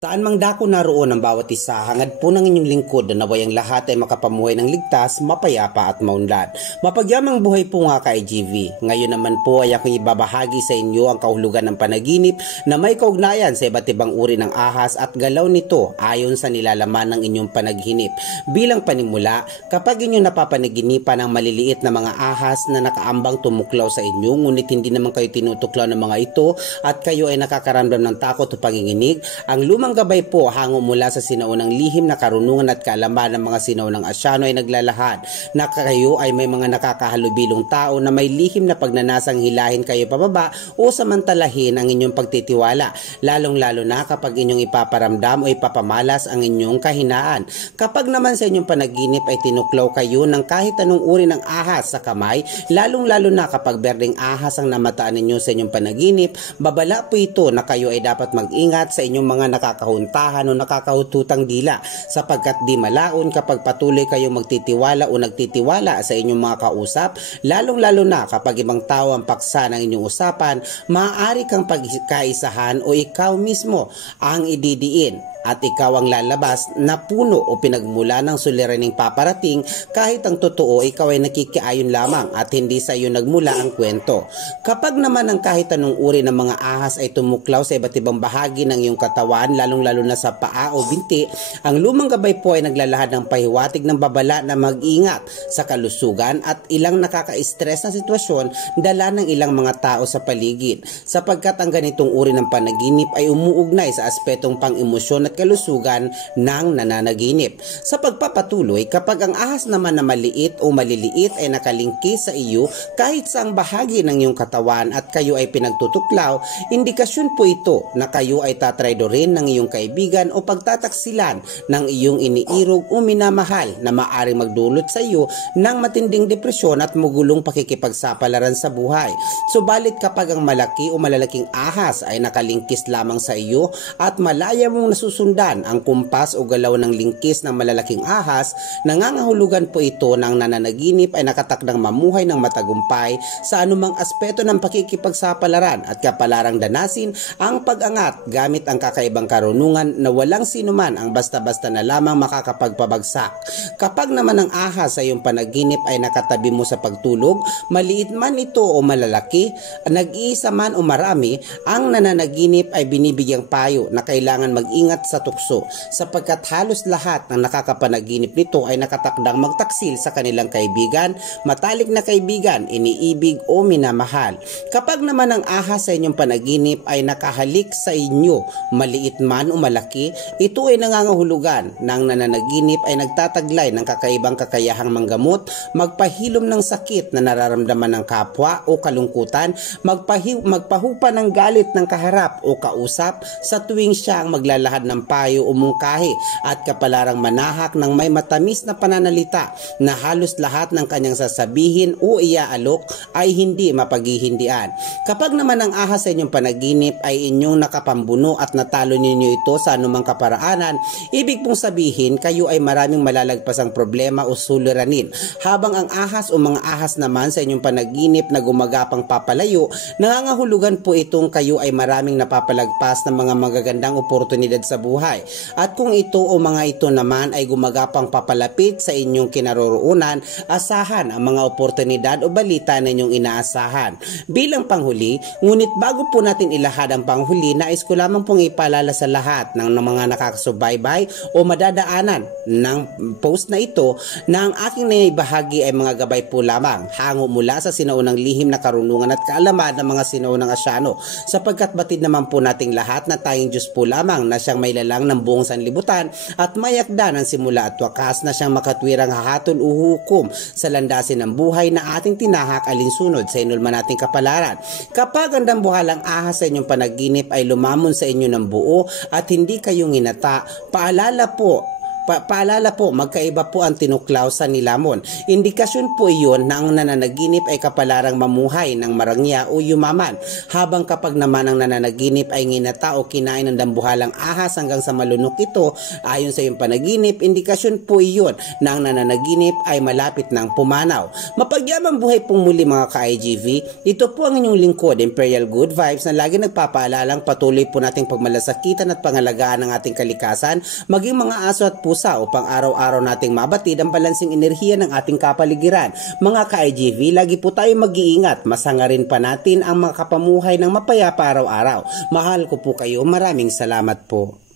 Saan mang dako naroon ang bawat isa, hangad po ng inyong lingkod na naway ang lahat ay makapamuhay ng ligtas, mapayapa at maunlad. Mapagyamang buhay po nga ka IGV. Ngayon naman po ay akong ibabahagi sa inyo ang kahulugan ng panaginip na may kaugnayan sa iba't ibang uri ng ahas at galaw nito ayon sa nilalaman ng inyong panaginip. Bilang panimula, kapag inyong napapanaginipan ng maliliit na mga ahas na nakaambang tumuklaw sa inyo, ngunit hindi naman kayo tinutuklaw ng mga ito at kayo ay nakakaramdam ng takot o panginginig, ang lumang gabay po hango mula sa sinaunang lihim na karunungan at kaalaman ng mga sinaunang Asyano ay naglalahad na kayo ay may mga nakakahalubilong tao na may lihim na pagnanasang hilahin kayo pababa o samantalahin ang inyong pagtitiwala, lalong-lalo na kapag inyong ipaparamdam o ipapamalas ang inyong kahinaan. Kapag naman sa inyong panaginip ay tinuklaw kayo ng kahit anong uri ng ahas sa kamay, lalong-lalo na kapag berdeng ahas ang namataan ninyo sa inyong panaginip, babala po ito na kayo ay dapat mag-ingat sa inyong mga nakakahuntahan o nakakahututang dila, sapagkat di malaon kapag patuloy kayong magtitiwala o nagtitiwala sa inyong mga kausap, lalong-lalo na kapag ibang tao ang paksa ng inyong usapan, maaari kang pagkaisahan o ikaw mismo ang ididiin at ikaw ang lalabas na puno o pinagmula ng suliraning paparating, kahit ang totoo ikaw ay nakikiayon lamang at hindi sa iyo nagmula ang kwento. Kapag naman ang kahit anong uri ng mga ahas ay tumuklaw sa iba't ibang bahagi ng iyong katawan, lalong-lalo na sa paa o binti, ang lumang gabay po ay naglalahad ng pahiwatig ng babala na mag-ingat sa kalusugan at ilang nakaka-stress na sitwasyon dala ng ilang mga tao sa paligid, sapagkat ang ganitong uri ng panaginip ay umuugnay sa aspetong pang-emosyon at kalusugan ng nananaginip. Sa pagpapatuloy, kapag ang ahas naman na maliit o maliliit ay nakalingki sa iyo kahit saang bahagi ng iyong katawan at kayo ay pinagtutuklaw, indikasyon po ito na kayo ay tatraydorin ng iyong kaibigan o pagtataksilan ng iyong iniirog o minamahal na maaring magdulot sa iyo ng matinding depresyon at magulong pakikipagsapalaran sa buhay. Subalit kapag ang malaki o malalaking ahas ay nakalingkis lamang sa iyo at malaya mong nasusundan ang kumpas o galaw ng lingkis ng malalaking ahas, nangangahulugan po ito ng nananaginip ay nakatakdang mamuhay ng matagumpay sa anumang aspeto ng pakikipagsapalaran at kapalarang danasin ang pag-angat gamit ang kakaibang karunungan na walang sinuman ang basta-basta na lamang makakapagpabagsak. Kapag naman ang ahas sa iyong panaginip ay nakatabi mo sa pagtulog, maliit man ito o malalaki, nag-iisa man o marami, ang nananaginip ay binibigyang payo na kailangan mag-ingat sa tukso, sapagkat halos lahat ng nakakapanaginip nito ay nakatakdang magtaksil sa kanilang kaibigan, matalik na kaibigan, iniibig o minamahal. Kapag naman ang ahas sa inyong panaginip ay nakahalik sa inyo, maliit man o malaki, ito ay nangangahulugan ng nananaginip ay nagtataglay ng kakaibang kakayahang manggamot, magpahilom ng sakit na nararamdaman ng kapwa o kalungkutan, magpahupa ng galit ng kaharap o kausap sa tuwing siya ang maglalahad ng payo o mungkahi, at kapalarang manahak ng may matamis na pananalita na halos lahat ng kanyang sasabihin o iaalok ay hindi mapaghihindian. Kapag naman ang ahas sa inyong panaginip ay inyong nakapambuno at natalo ninyo ito sa anumang kaparaanan, ibig pong sabihin kayo ay maraming malalagpasang problema o suliranin, habang ang ahas o mga ahas naman sa inyong panaginip na gumagapang papalayo, nangangahulugan po itong kayo ay maraming napapalagpas ng mga magagandang oportunidad sa buhay. At kung ito o mga ito naman ay gumagapang papalapit sa inyong kinaroroonan, asahan ang mga oportunidad o balita na inyong inaasahan. Bilang panghuli, ngunit bago po natin ilahad ang panghuli, nais ko lamang pong ipaalala sa lahat ng mga nakakasubaybay o madadaanan ng post na ito na ang aking naibahagi ay mga gabay po lamang hango mula sa sinaunang lihim na karunungan at kaalaman ng mga sinaunang Asyano, sapagkat batid naman po nating lahat na tayong Diyos po lamang na siyang may lalang ng buong sanlibutan at mayakda ng simula at wakas na siyang makatwirang hahatol o hukom sa landasin ng buhay na ating tinahak alinsunod sa inulman nating kapalaran. Kapag ang dambuhalang ahas sa inyong panaginip ay lumamon sa inyo ng buo at hindi kayo nginata, paalala po Paalala po, magkaiba po ang tinuklaw sa nilamon. Indikasyon po iyon na ang nananaginip ay kapalarang mamuhay ng marangya o yumaman. Habang kapag naman ang nananaginip ay nginata o kinain ng dambuhalang ahas hanggang sa malunok ito, ayon sa iyong panaginip, indikasyon po iyon na ang nananaginip ay malapit ng pumanaw. Mapagyamang buhay pong muli mga ka-IGV. Ito po ang inyong lingkod, Imperial Good Vibes, na lagi nagpapaalalang patuloy po nating pagmalasakitan at pangalagaan ng ating kalikasan, maging mga aso at pusa upang araw-araw nating mabatid ang balansing enerhiya ng ating kapaligiran. Mga ka-IGV, lagi po tayo mag-iingat. Masangarin pa natin ang mga kapamuhay ng mapayapa araw-araw. Mahal ko po kayo. Maraming salamat po.